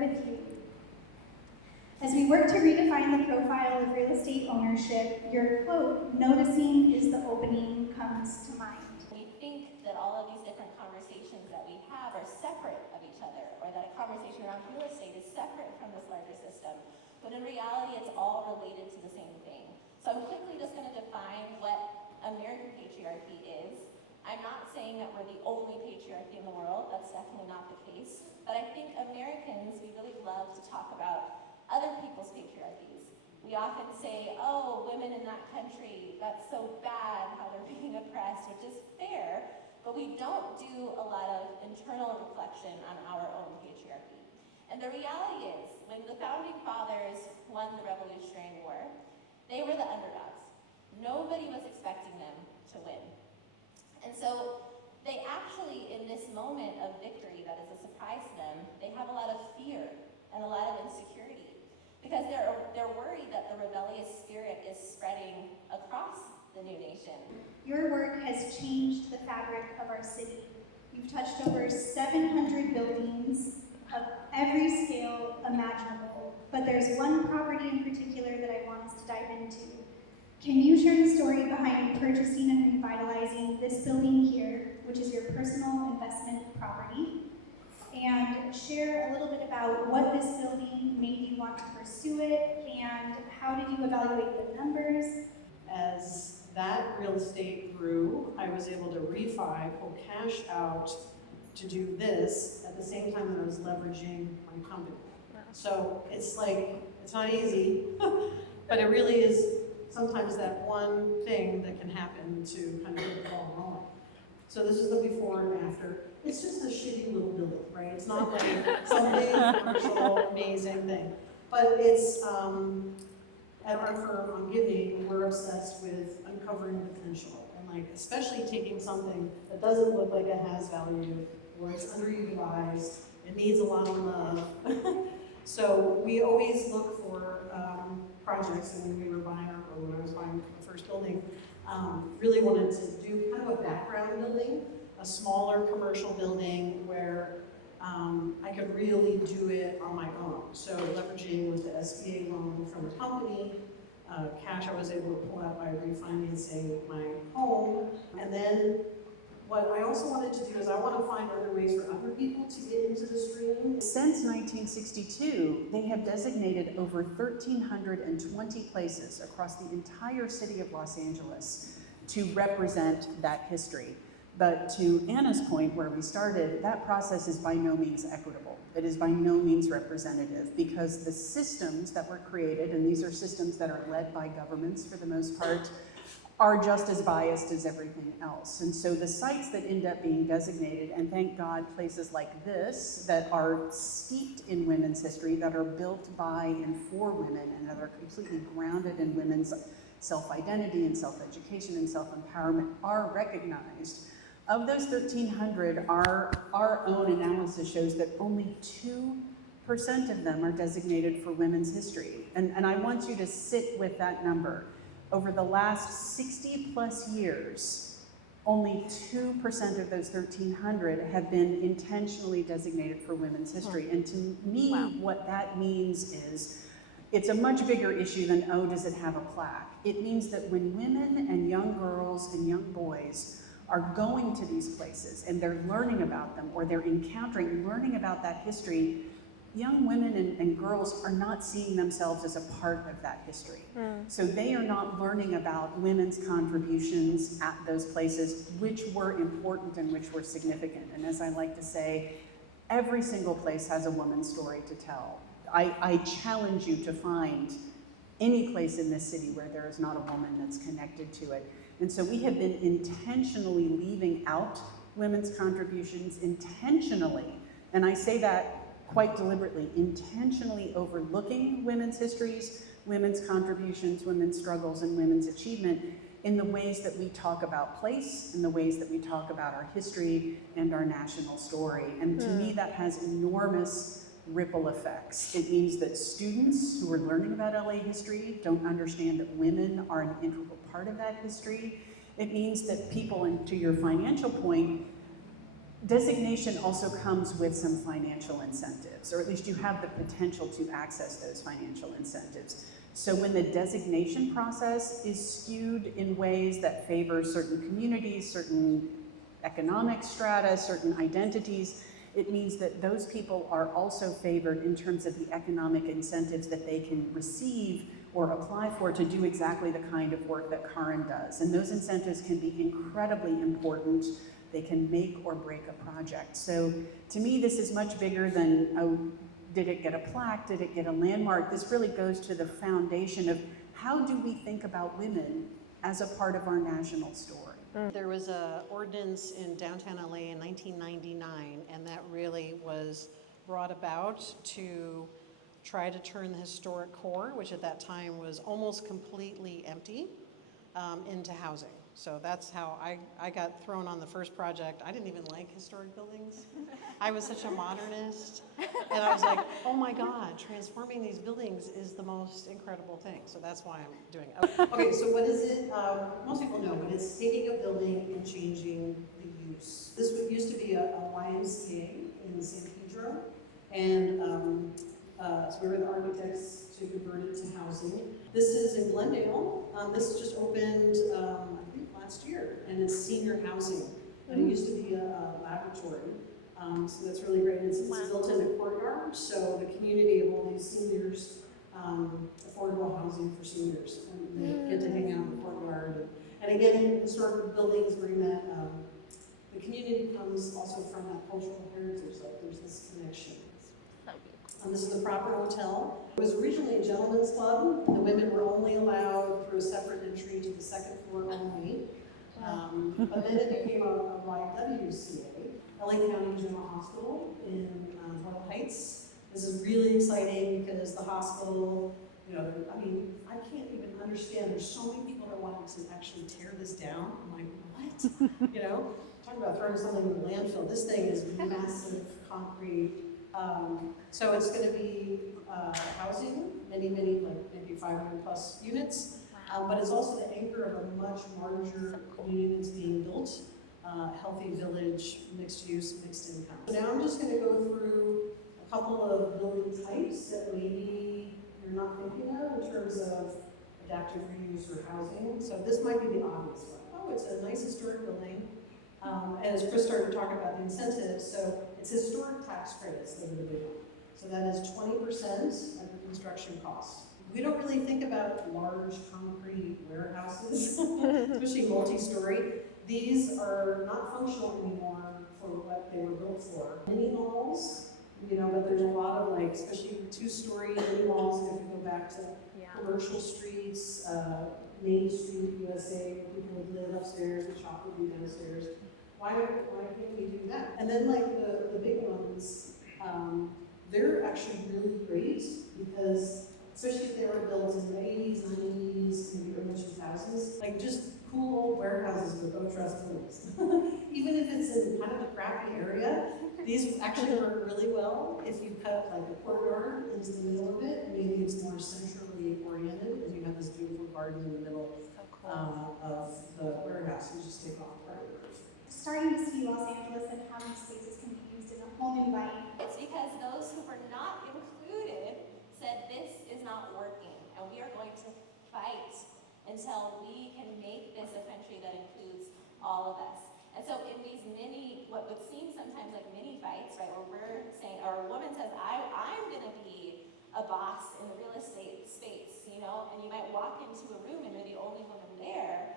with you. As we work to redefine the profile of real estate ownership, your quote, "Noticing is the opening," comes to mind. We think that all of these different conversations that we have are separate of each other, or that a conversation around real estate is separate from this larger system. But in reality, it's all related to the same thing. So I'm quickly just going to define what American patriarchy is. I'm not saying that we're the only patriarchy in the world. That's definitely not the case. But I think Americans, we really love to talk about other people's patriarchies. We often say, oh, women in that country, that's so bad how they're being oppressed, which is fair, but we don't do a lot of internal reflection on our own patriarchy. And the reality is, when the founding fathers won the Revolutionary War, they were the underdogs. Nobody was expecting them to win. And so they actually, in this moment of victory that is a surprise to them, they have a lot of fear and a lot of insecurity, because they're worried that the rebellious spirit is spreading across the new nation. Your work has changed the fabric of our city. You've touched over 700 buildings of every scale imaginable, but there's one property in particular that I want us to dive into. Can you share the story behind purchasing and revitalizing this building here, which is your personal investment property? And share a little bit about what this building made you want to pursue it, and how did you evaluate the numbers? As that real estate grew, I was able to refi, pull cash out to do this at the same time that I was leveraging my company. So it's like, it's not easy, but it really is sometimes that one thing that can happen to kind of get the ball rolling. So this is the before and after. It's just a shitty little building, right? It's not like some big commercial amazing thing. But it's, at our firm, Omgivning, we're obsessed with uncovering potential. And like, especially taking something that doesn't look like it has value, or it's underutilized, it needs a lot of love. So we always look for projects, and when we were buying or when I was buying the first building, really wanted to do kind of a background building, a smaller commercial building where I could really do it on my own. So leveraging with the SBA loan from the company, cash I was able to pull out by refinancing my home. And then what I also wanted to do is I want to find other ways for other people to get into the stream. Since 1962, they have designated over 1,320 places across the entire city of Los Angeles to represent that history. But to Anna's point, where we started, that process is by no means equitable. It is by no means representative, because the systems that were created, and these are systems that are led by governments for the most part, are just as biased as everything else. And so the sites that end up being designated, and thank God places like this that are steeped in women's history, that are built by and for women, and that are completely grounded in women's self-identity and self-education and self-empowerment, are recognized. Of those 1,300, our own analysis shows that only 2% of them are designated for women's history. And I want you to sit with that number. Over the last 60 plus years, only 2% of those 1,300 have been intentionally designated for women's history. And to me, what that means is, it's a much bigger issue than, oh, does it have a plaque? It means that when women and young girls and young boys are going to these places and they're learning about them, or they're learning about that history, young women and girls are not seeing themselves as a part of that history. So they are not learning about women's contributions at those places, which were important and which were significant. And as I like to say, every single place has a woman's story to tell. I challenge you to find any place in this city where there is not a woman that's connected to it. And so we have been intentionally leaving out women's contributions, intentionally, and I say that quite deliberately, intentionally overlooking women's histories, women's contributions, women's struggles, and women's achievement in the ways that we talk about place, in the ways that we talk about our history and our national story. And to me, that has enormous ripple effects. It means that students who are learning about LA history don't understand that women are an integral part of that history. It means that people, and to your financial point, Designation also comes with some financial incentives, or at least you have the potential to access those financial incentives. So when the designation process is skewed in ways that favor certain communities, certain economic strata, certain identities, it means that those people are also favored in terms of the economic incentives that they can receive or apply for to do exactly the kind of work that Karin does. And those incentives can be incredibly important. They can make or break a project. So to me, this is much bigger than, oh, did it get a plaque? Did it get a landmark? This really goes to the foundation of how do we think about women as a part of our national story. There was an ordinance in downtown LA in 1999, and that really was brought about to try to turn the historic core, which at that time was almost completely empty, into housing. So that's how I got thrown on the first project. I didn't even like historic buildings. I was such a modernist. And I was like, oh my God, transforming these buildings is the most incredible thing. So that's why I'm doing it. Okay, so what is it? Most people know, but it's taking a building and changing the use. This used to be a YMCA in San Pedro. And so we were the architects to convert it to housing. This is in Glendale. This just opened, I think last year, and it's senior housing. And it used to be a laboratory. So that's really great. It's built in a courtyard, so the community of all these seniors, affordable housing for seniors. And they get to hang out in the courtyard. And again, historic buildings bring that, the community comes also from that cultural heritage, like there's this connection. This is the Proper Hotel. It was originally a gentleman's club. The women were only allowed through a separate entry to the second floor only. But then it became a YWCA, LA County General Hospital in Royal Heights. This is really exciting because the hospital, you know, I mean, I can't even understand. There's so many people that wanted to actually tear this down. I'm like, what? You know, talking about throwing something in the landfill. This thing is massive concrete. So it's going to be housing, many, like maybe 500 plus units, but it's also the anchor of a much larger community that's being built, healthy village, mixed use, mixed income. So now I'm just going to go through a couple of building types that maybe you're not thinking of in terms of adaptive reuse or housing. So this might be the obvious one. Oh, it's a nice historic building. And as Chris started talking about the incentives, so it's historic tax credits that are the big one. So that is 20% of the construction costs. We don't really think about large concrete warehouses, especially multi-story. These are not functional anymore for what they were built for. Mini malls, you know, but there's a lot of like, especially two-story mini malls, if you go back to commercial streets, Main Street, USA, people would live upstairs, the shop would be downstairs. Why can't we do that? And then like the big ones, they're actually really great because, especially if they were built in the 80s, 90s, maybe early 2000s, like just cool old warehouses with no truss windows. Even if it's in kind of a crappy area, these actually work really well if you cut like a corridor into the middle of it. Maybe it's more centrally oriented and you have this beautiful garden in the middle of the warehouse. You just take off part of it. Starting to see Los Angeles and how these spaces can be used in a home environment. It's because those who were not included said this is not working, and we are going to fight until we can make this a country that includes all of us. And so in these mini, what would seem sometimes like mini fights, right, where we're saying, or a woman says, I'm gonna be a boss in the real estate space, you know, and you might walk into a room and you're the only woman there.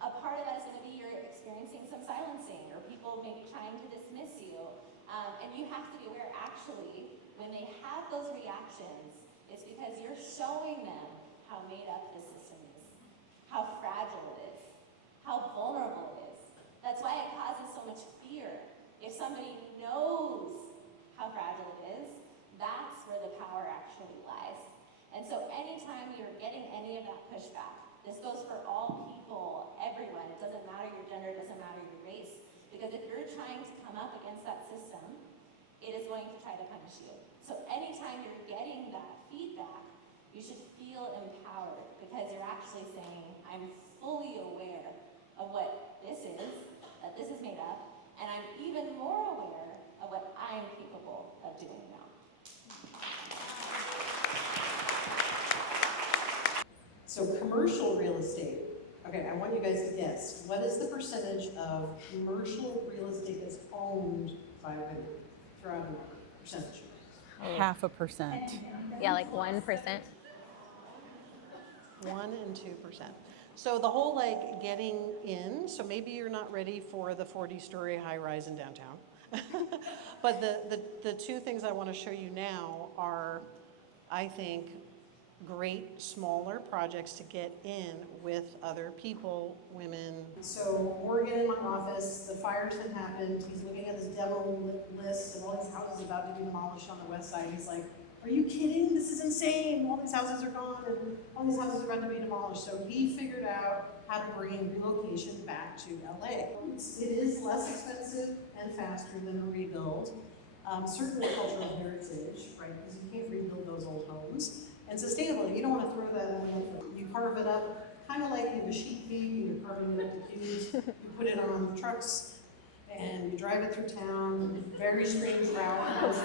A part of that is going to be you're experiencing some silencing or people maybe trying to dismiss you. And you have to be aware, actually, when they have those reactions, it's because you're showing them how made up the system is, how fragile it is, how vulnerable it is. That's why it causes so much fear. If somebody knows how fragile it is, that's where the power actually lies. And so anytime you're getting any of that pushback, this goes for all people, everyone. It doesn't matter your gender, it doesn't matter your race. Because if you're trying to come up against that system, it is going to try to punish you. So anytime you're getting that feedback, you should feel empowered because you're actually saying, I'm fully aware of what this is, that this is made up, And I'm even more aware of what I'm capable of doing now. So commercial real estate. Okay, I want you guys to guess. What is the percentage of commercial real estate that's owned by women? Throw out a number. Percentage. 0.5%. Yeah, like 1%. 1 and 2%. So the whole like getting in, so maybe you're not ready for the 40-story high rise in downtown. But the two things I want to show you now are, I think, great smaller projects to get in with other people, women. So Morgan in my office, the fires had happened. He's looking at this demo list of all these houses about to be demolished on the west side. He's like, are you kidding? This is insane. All these houses are gone and all these houses are about to be demolished. So he figured out how to bring relocation back to LA. It is less expensive and faster than a rebuild. Certainly cultural heritage, right? Because you can't rebuild those old homes. And sustainable, you don't want to throw that in the landfill. You carve it up, kind of like you have a sheet pig, you're carving it up to cubes. You put it on trucks and you drive it through town. Very strange route.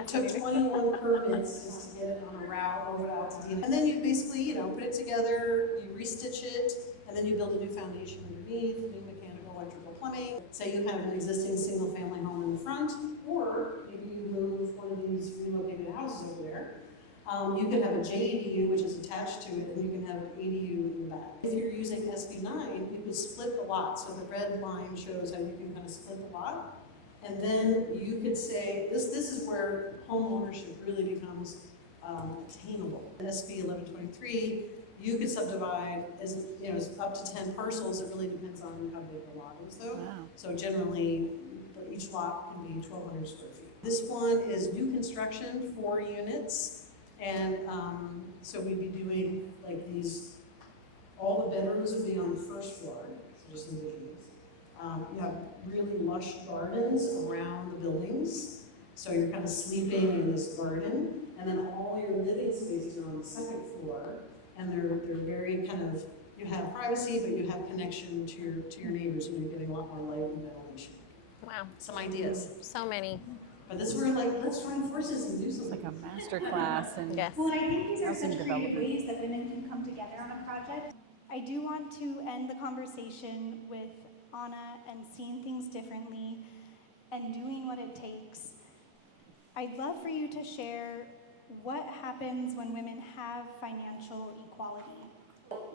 It took 21 permits just to get it on a route over to Altadena. And then you basically, you know, put it together, you restitch it, and then you build a new foundation underneath, new mechanical, electrical, plumbing. Say you have an existing single-family home in the front, or maybe you move one of these relocated houses over there. You can have a JADU, which is attached to it, and you can have an ADU in the back. If you're using SB9, you can split the lot. So the red line shows how you can kind of split the lot. And then you could say, this is where home ownership really becomes attainable. In SB 1123, you could subdivide as, you know, up to 10 parcels. It really depends on how big the lot is, though. Wow. So generally, each lot can be 1,200 square feet. This one is new construction, 4 units. And so we'd be doing like these, all the bedrooms would be on the first floor, so just envision this. You have really lush gardens around the buildings, so you're kind of sleeping in this garden, and then all your living spaces are on the second floor, and they're very kind of, you have privacy, but you have connection to your neighbors, and you're getting a lot more light and ventilation. Wow. Some ideas. So many. But this where like, let's join forces and do something. Like a master class and Yes. Well, I think these are Housing such creative development. ways that women can come together on a project. I do want to end the conversation with Anna and seeing things differently and doing what it takes. I'd love for you to share what happens when women have financial equality.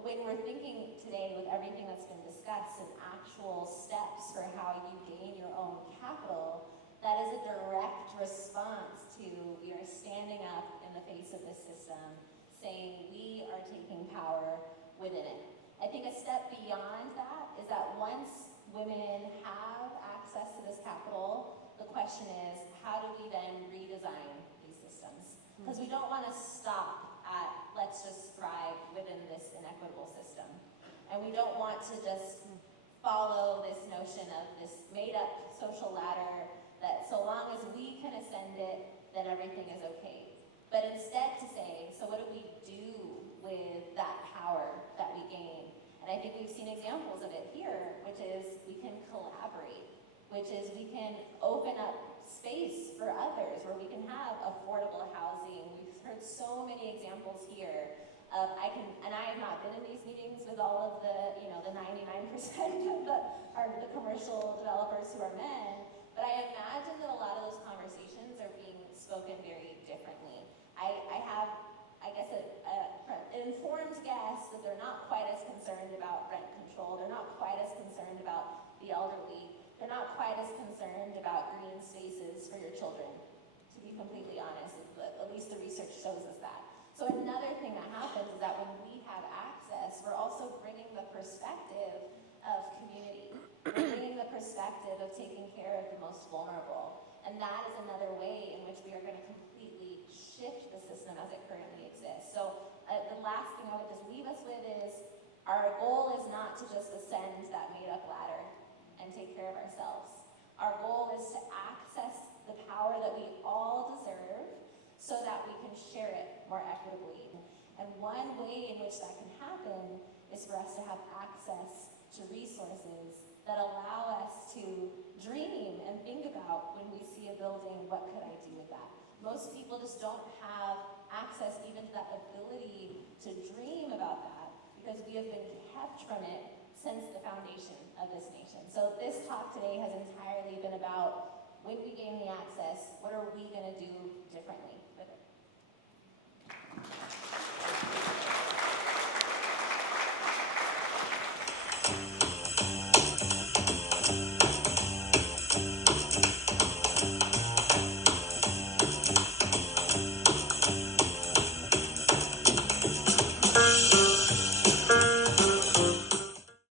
When we're thinking today with everything that's been discussed and actual steps for how you gain your own capital, that is a direct response to we are standing up in the face of this system, saying we are taking power within it. I think a step beyond that is that once women have access to this capital, the question is, how do we then redesign these systems? Because we don't want to stop at, let's just thrive within this inequitable system. And we don't want to just follow this notion of this made-up social ladder that so long as we can ascend it, then everything is okay. But instead to say, so what do we do with that power that we gain? And I think we've seen examples of it here, which is we can collaborate, which is we can open up space for others, where we can have affordable housing. We've heard so many examples here of I have not been in these meetings with all of the, you know, the 99% of the commercial developers who are men, but I imagine that a lot of those conversations are being spoken very differently. I have, I guess, an informed guess that they're not quite as concerned about rent control. They're not quite as concerned about the elderly. They're not quite as concerned about green spaces for your children, to be completely honest. At least the research shows us that. So another thing that happens is that when we have access, we're also bringing the perspective of community. We're bringing the perspective of taking care of the most vulnerable. And that is another way in which we are going to completely shift the system as it currently exists. So the last thing I would just leave us with is our goal is not to just ascend that made-up ladder and take care of ourselves. Our goal is to access the power that we all deserve so that we can share it more equitably. And one way in which that can happen is for us to have access to resources that allow us to dream and think about when we see a building, what could I do with that? Most people just don't have access even to that ability to dream about that because we have been kept from it since the foundation of this nation. So this talk today has entirely been about when we gain the access, what are we going to do differently with it?